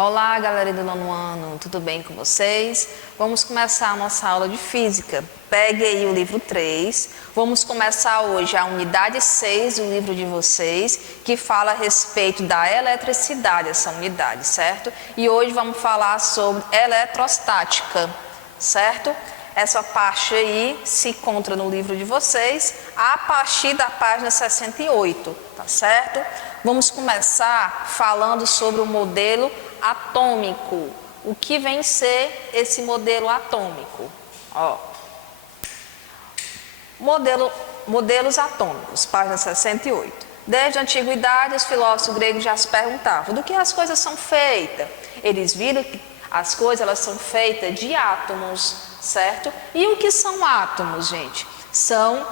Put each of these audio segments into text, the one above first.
Olá, galera do nono ano, tudo bem com vocês? Vamos começar a nossa aula de física. Pegue aí o livro 3. Vamos começar hoje a unidade 6 do livro de vocês, que fala a respeito da eletricidade, essa unidade, certo? E hoje vamos falar sobre eletrostática, certo? Essa parte aí se encontra no livro de vocês a partir da página 68, tá certo? Vamos começar falando sobre o modelo atômico. O que vem ser esse modelo atômico? Modelos atômicos, página 68. Desde a antiguidade, os filósofos gregos já se perguntavam do que as coisas são feitas. Eles viram que as coisas elas são feitas de átomos, certo? E o que são átomos, gente? São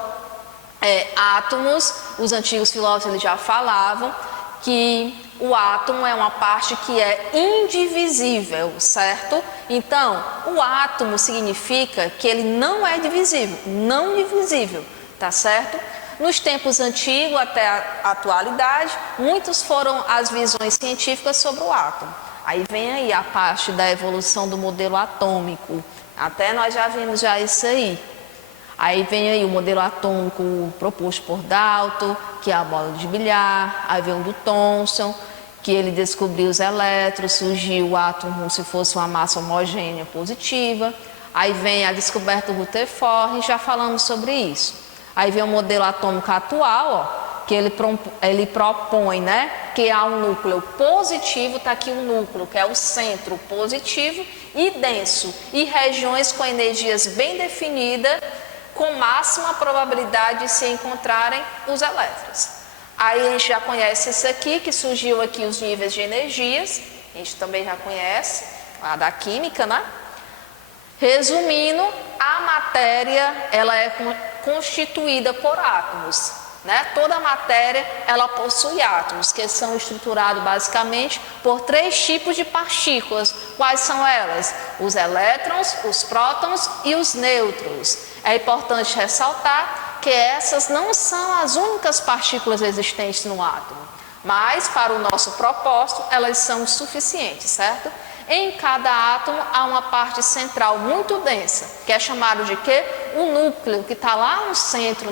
átomos, os antigos filósofos eles já falavam que o átomo é uma parte que é indivisível, certo? Então, o átomo significa que ele não é divisível, não divisível, tá certo? Nos tempos antigos até a atualidade, muitas foram as visões científicas sobre o átomo. Aí vem aí a parte da evolução do modelo atômico, até nós já vimos já isso aí. Aí vem aí o modelo atômico proposto por Dalton, que é a bola de bilhar. Aí vem o do Thomson, que ele descobriu os elétrons, surgiu o átomo como se fosse uma massa homogênea positiva. Aí vem a descoberta do Rutherford, já falamos sobre isso. Aí vem o modelo atômico atual, que ele propõe, que há um núcleo positivo, está aqui o núcleo, que é o centro positivo e denso, e regiões com energias bem definidas, com máxima probabilidade de se encontrarem os elétrons. Aí a gente já conhece isso aqui, que surgiu aqui os níveis de energias, a gente também já conhece, a da química, Resumindo, a matéria, ela é constituída por átomos, Toda matéria, ela possui átomos, que são estruturados basicamente por 3 tipos de partículas. Quais são elas? Os elétrons, os prótons e os nêutrons. É importante ressaltar que essas não são as únicas partículas existentes no átomo, mas para o nosso propósito elas são suficientes, certo? Em cada átomo há uma parte central muito densa, que é chamado de quê? O núcleo, que está lá no centro,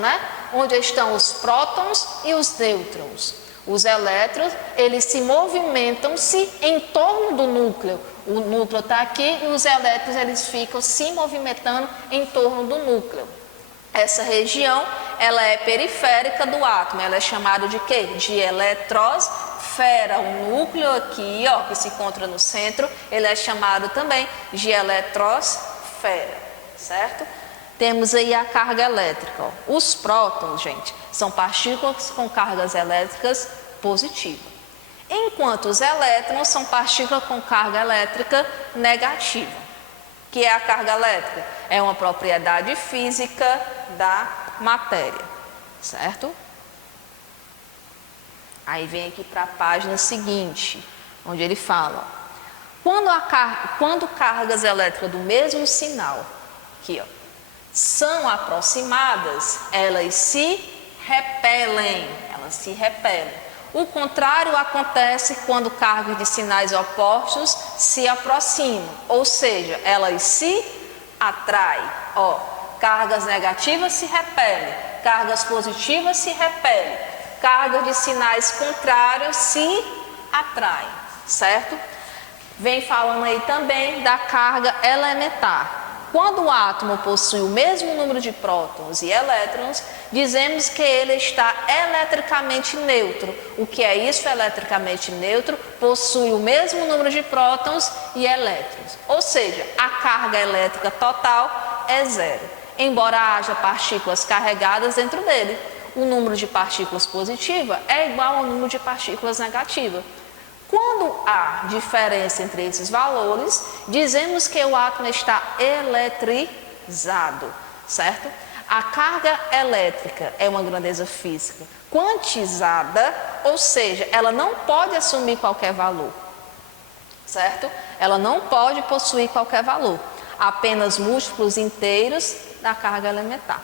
onde estão os prótons e os nêutrons. Os elétrons, eles se movimentam-se em torno do núcleo. O núcleo está aqui e os elétrons eles ficam se movimentando em torno do núcleo. Essa região, ela é periférica do átomo, ela é chamada de quê? De eletrosfera. O núcleo aqui, que se encontra no centro, ele é chamado também de eletrosfera, certo? Temos aí a carga elétrica. Os prótons, gente, são partículas com cargas elétricas positivas, enquanto os elétrons são partículas com carga elétrica negativa. O que é a carga elétrica? É uma propriedade física da matéria, certo? Aí vem aqui para a página seguinte, onde ele fala, quando cargas elétricas do mesmo sinal, aqui são aproximadas, elas se repelem, O contrário acontece quando cargas de sinais opostos se aproximam, ou seja, elas se atraem. Cargas negativas se repelem, cargas positivas se repelem, cargas de sinais contrários se atraem, certo? Vem falando aí também da carga elementar. Quando o átomo possui o mesmo número de prótons e elétrons, dizemos que ele está eletricamente neutro. O que é isso, eletricamente neutro? Possui o mesmo número de prótons e elétrons. Ou seja, a carga elétrica total é 0, embora haja partículas carregadas dentro dele. O número de partículas positivas é igual ao número de partículas negativas. Quando há diferença entre esses valores, dizemos que o átomo está eletrizado, certo? A carga elétrica é uma grandeza física quantizada, ou seja, ela não pode assumir qualquer valor, certo? Ela não pode possuir qualquer valor, apenas múltiplos inteiros da carga elementar.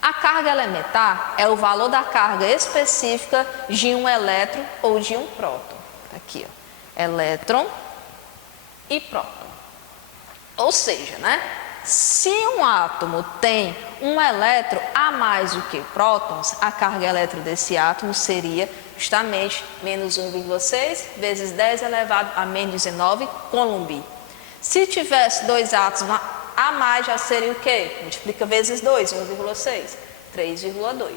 A carga elementar é o valor da carga específica de um elétron ou de um próton. Aqui, elétron e próton. Ou seja, né? Se um átomo tem um elétron a mais do que prótons, a carga elétrica desse átomo seria justamente menos 1,6 vezes 10 elevado a menos 19 coulomb. Se tivesse dois átomos a mais, já seria o quê? Multiplica vezes 2, 1,6, 3,2.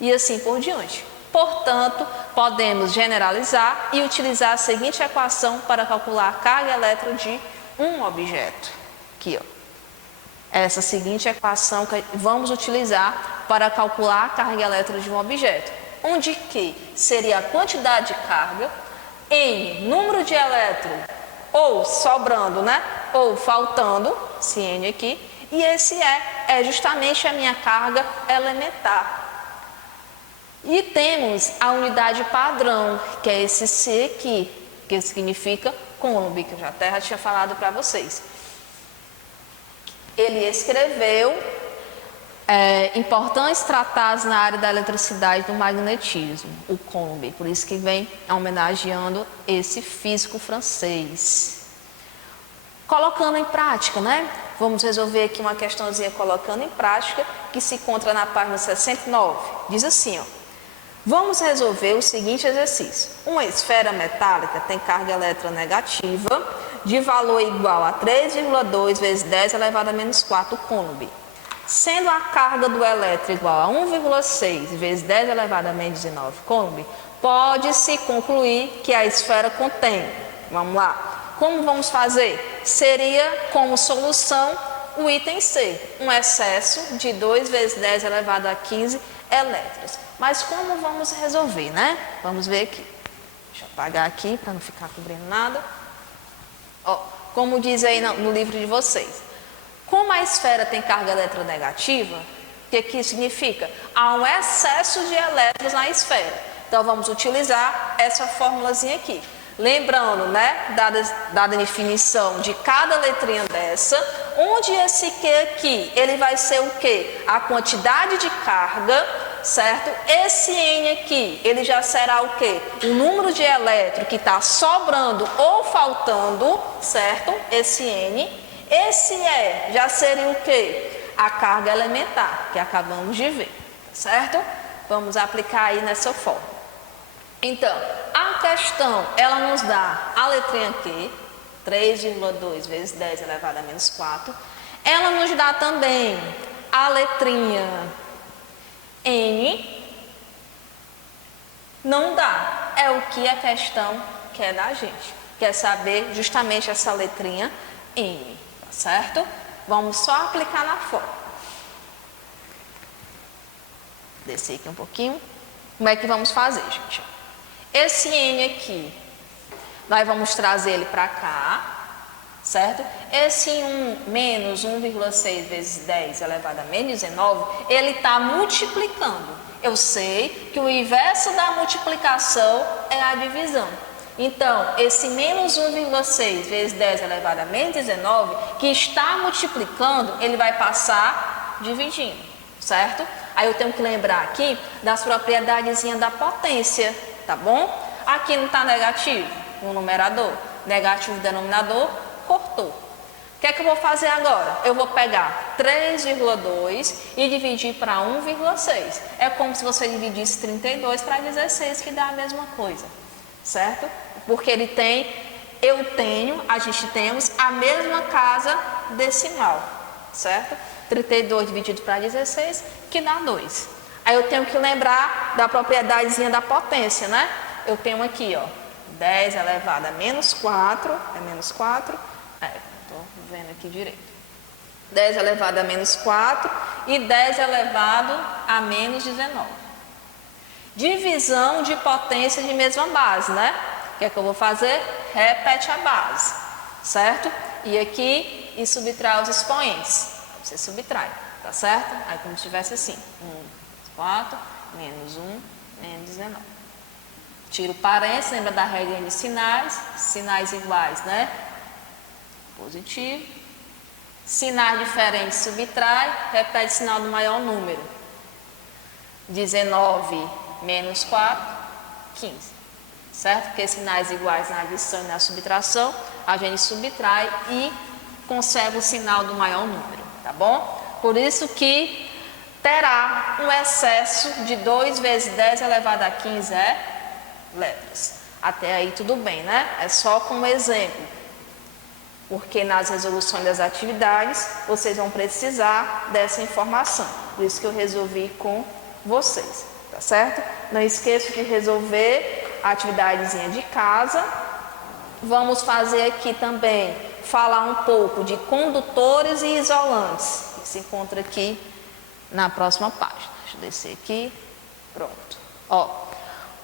E assim por diante. Portanto, podemos generalizar e utilizar a seguinte equação para calcular a carga elétrica de um objeto. Aqui, ó. Essa seguinte equação que vamos utilizar para calcular a carga elétrica de um objeto, onde que seria a quantidade de carga em número de elétrons, ou sobrando, né? Ou faltando, esse N aqui, e esse é justamente a minha carga elementar. E temos a unidade padrão, que é esse C aqui, que significa coulomb, que eu já até tinha falado para vocês. Ele escreveu importantes tratados na área da eletricidade e do magnetismo, o Coulomb, por isso que vem homenageando esse físico francês. Colocando em prática, né? Vamos resolver aqui uma questãozinha colocando em prática, que se encontra na página 69. Diz assim, ó. Vamos resolver o seguinte exercício. Uma esfera metálica tem carga eletronegativa de valor igual a 3,2 vezes 10 elevado a menos 4 coulomb. Sendo a carga do elétron igual a 1,6 vezes 10 elevado a menos 19 coulomb, pode-se concluir que a esfera contém. Vamos lá. Como vamos fazer? Seria como solução o item C, um excesso de 2 vezes 10 elevado a 15 elétrons. Mas como vamos resolver, né? Vamos ver aqui. Deixa eu apagar aqui para não ficar cobrindo nada. Ó, como diz aí no livro de vocês. Como a esfera tem carga eletronegativa, o que que significa? Há um excesso de elétrons na esfera. Então vamos utilizar essa formulazinha aqui. Lembrando, né, dada a definição de cada letrinha dessa, onde esse Q aqui, ele vai ser o quê? A quantidade de carga, certo? Esse N aqui, ele já será o quê? O número de elétrons que está sobrando ou faltando, certo? Esse N. Esse E já seria o quê? A carga elementar, que acabamos de ver, certo? Vamos aplicar aí nessa forma. Então, a questão, ela nos dá a letrinha Q, 3,2 vezes 10 elevado a menos 4. Ela nos dá também a letrinha N. Não dá. É o que a questão quer da gente. Quer saber justamente essa letrinha N, tá certo? Vamos só aplicar na forma. Descer aqui um pouquinho. Como é que vamos fazer, gente? Esse N aqui, nós vamos trazer ele para cá, certo? Esse 1 menos 1,6 vezes 10 elevado a menos 19, ele está multiplicando. Eu sei que o inverso da multiplicação é a divisão. Então, esse menos 1,6 vezes 10 elevado a menos 19, que está multiplicando, ele vai passar dividindo, certo? Aí eu tenho que lembrar aqui das propriedades da potência. Tá bom? Aqui não está negativo no numerador, negativo no denominador, cortou. O que é que eu vou fazer agora? Eu vou pegar 3,2 e dividir para 1,6. É como se você dividisse 32 para 16, que dá a mesma coisa, certo? Porque ele tem, eu tenho, a gente temos a mesma casa decimal, certo? 32 dividido para 16, que dá 2. Aí eu tenho que lembrar da propriedadezinha da potência, né? Eu tenho aqui, ó, 10 elevado a menos 4, é menos 4, estou vendo aqui direito. 10 elevado a menos 4 e 10 elevado a menos 19. Divisão de potência de mesma base, né? O que é que eu vou fazer? Repete a base, certo? E aqui, e subtrai os expoentes. Você subtrai, tá certo? Aí como se tivesse assim, 4, menos 1, menos 19. Tiro parênteses, lembra da regra de sinais? Sinais iguais, né? Positivo. Sinais diferentes, subtrai, repete sinal do maior número. 19 menos 4, 15. Certo? Porque sinais iguais na adição e na subtração, a gente subtrai e conserva o sinal do maior número, tá bom? Por isso que terá um excesso de 2 vezes 10 elevado a 15 letras. Até aí tudo bem, né? É só como exemplo, porque nas resoluções das atividades vocês vão precisar dessa informação. Por isso que eu resolvi com vocês, tá certo? Não esqueça de resolver a atividadezinha de casa. Vamos fazer aqui também, falar um pouco de condutores e isolantes, que se encontra aqui na próxima página. Deixa eu descer aqui. Pronto. Ó,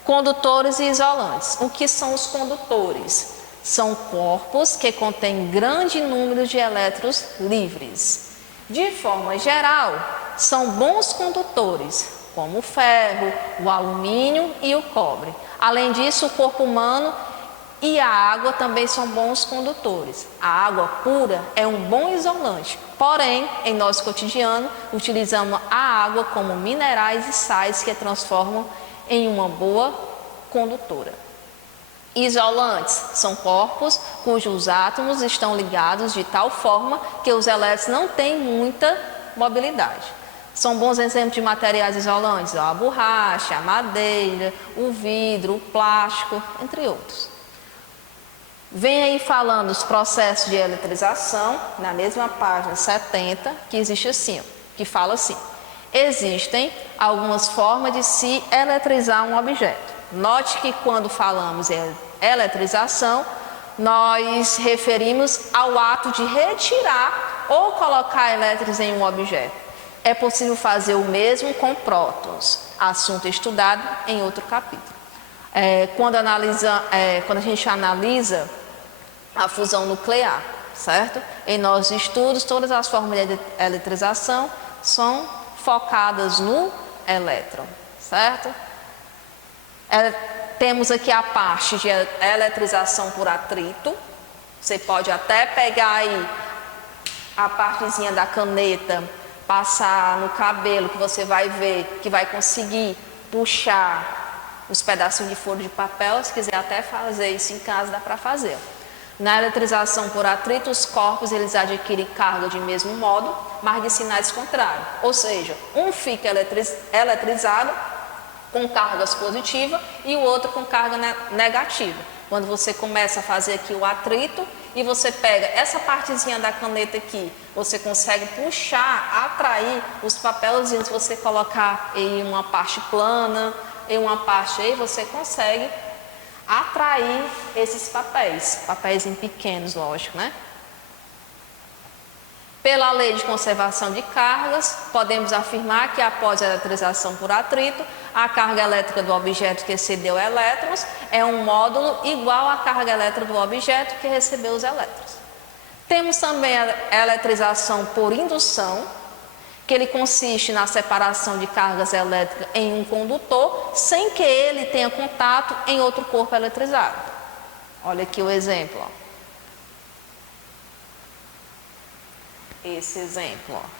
condutores e isolantes. O que são os condutores? São corpos que contêm grande número de elétrons livres. De forma geral, são bons condutores, como o ferro, o alumínio e o cobre. Além disso, o corpo humano e a água também são bons condutores. A água pura é um bom isolante, porém, em nosso cotidiano, utilizamos a água como minerais e sais que a transformam em uma boa condutora. Isolantes são corpos cujos átomos estão ligados de tal forma que os elétrons não têm muita mobilidade. São bons exemplos de materiais isolantes, a borracha, a madeira, o vidro, o plástico, entre outros. Vem aí falando os processos de eletrização, na mesma página 70, que existe assim, que fala assim: existem algumas formas de se eletrizar um objeto. Note que quando falamos em eletrização, nós referimos ao ato de retirar ou colocar elétrons em um objeto. É possível fazer o mesmo com prótons, assunto estudado em outro capítulo. Quando a gente analisa a fusão nuclear, certo? Em nossos estudos, todas as formas de eletrização são focadas no elétron, certo? Temos aqui a parte de eletrização por atrito. Você pode até pegar aí a partezinha da caneta, passar no cabelo, que você vai ver que vai conseguir puxar os pedacinhos de folha de papel. Se quiser até fazer isso em casa, dá para fazer. Na eletrização por atrito, os corpos eles adquirem carga de mesmo modo, mas de sinais contrários. Ou seja, um fica eletrizado com cargas positivas e o outro com carga negativa. Quando você começa a fazer aqui o atrito e você pega essa partezinha da caneta aqui, você consegue puxar, atrair os papelzinhos, você colocar em uma parte plana, em uma parte aí, você consegue atrair esses papéis em pequenos, lógico, né? Pela lei de conservação de cargas, podemos afirmar que após a eletrização por atrito, a carga elétrica do objeto que recebeu elétrons é um módulo igual à carga elétrica do objeto que recebeu os elétrons. Temos também a eletrização por indução, que ele consiste na separação de cargas elétricas em um condutor, sem que ele tenha contato em outro corpo eletrizado. Olha aqui o exemplo, ó. Esse exemplo, ó.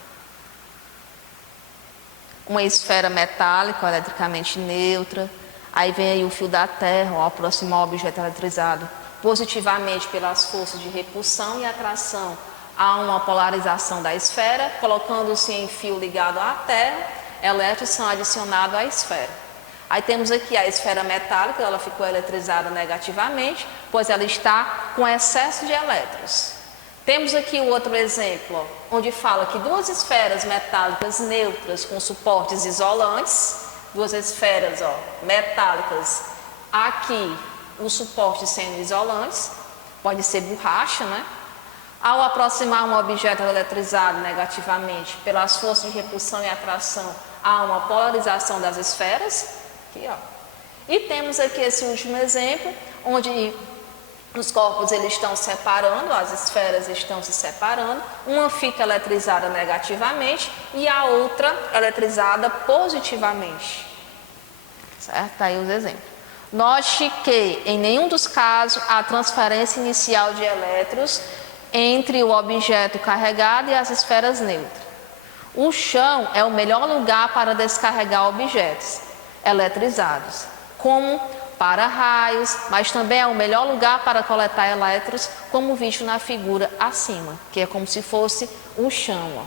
Uma esfera metálica eletricamente neutra, aí vem aí o fio da Terra, ao aproximar o objeto eletrizado positivamente pelas forças de repulsão e atração, há uma polarização da esfera, colocando-se em fio ligado à Terra, elétrons são adicionados à esfera. Aí temos aqui a esfera metálica, ela ficou eletrizada negativamente, pois ela está com excesso de elétrons. Temos aqui o outro exemplo, ó, onde fala que duas esferas metálicas neutras com suportes isolantes, duas esferas metálicas, aqui os suportes sendo isolantes, pode ser borracha, né? Ao aproximar um objeto eletrizado negativamente pelas forças de repulsão e atração, há uma polarização das esferas. Aqui, ó. E temos aqui esse último exemplo, onde os corpos eles estão separando, as esferas estão se separando, uma fica eletrizada negativamente e a outra eletrizada positivamente. Certo? Aí os exemplos. Note que em nenhum dos casos há transferência inicial de elétrons entre o objeto carregado e as esferas neutras. O chão é o melhor lugar para descarregar objetos eletrizados, como para raios, mas também é o melhor lugar para coletar elétrons, como visto na figura acima, que é como se fosse um chão, ó,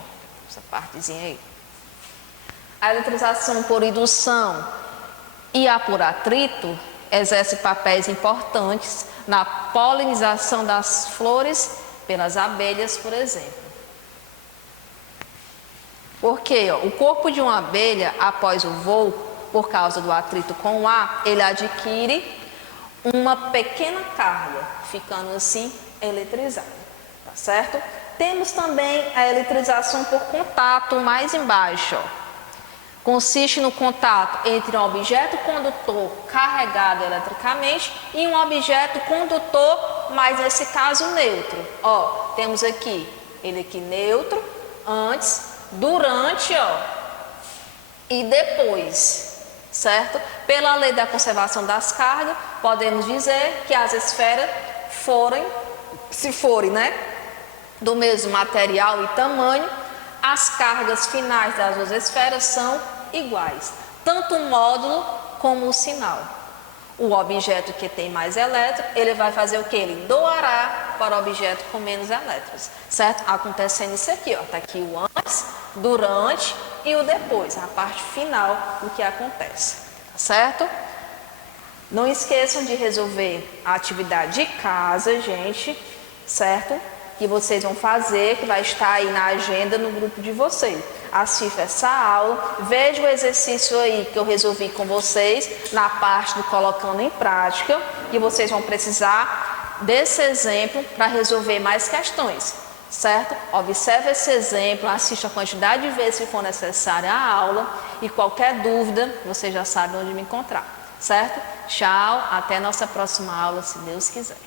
essa partezinha aí. A eletrização por indução e a por atrito exerce papéis importantes na polinização das flores pelas abelhas, por exemplo. Porque o corpo de uma abelha, após o voo, por causa do atrito com o ar, ele adquire uma pequena carga, ficando assim eletrizado, tá certo? Temos também a eletrização por contato mais embaixo, ó. Consiste no contato entre um objeto condutor carregado eletricamente e um objeto condutor, mas nesse caso neutro. Ó, temos aqui, ele aqui neutro, antes, durante, ó, e depois, certo? Pela lei da conservação das cargas, podemos dizer que as esferas se forem, né, do mesmo material e tamanho, as cargas finais das duas esferas são iguais, tanto o módulo como o sinal. O objeto que tem mais elétrons, ele vai fazer o que? Ele doará para o objeto com menos elétrons, certo? Acontecendo isso aqui, ó, tá aqui o antes, durante e o depois, a parte final do que acontece, tá certo? Não esqueçam de resolver a atividade de casa, gente, certo? Que vocês vão fazer, que vai estar aí na agenda no grupo de vocês. Assista essa aula, veja o exercício aí que eu resolvi com vocês na parte do colocando em prática, e vocês vão precisar desse exemplo para resolver mais questões, certo? Observe esse exemplo, assista a quantidade de vezes que for necessária a aula, e qualquer dúvida, vocês já sabem onde me encontrar, certo? Tchau, até a nossa próxima aula, se Deus quiser.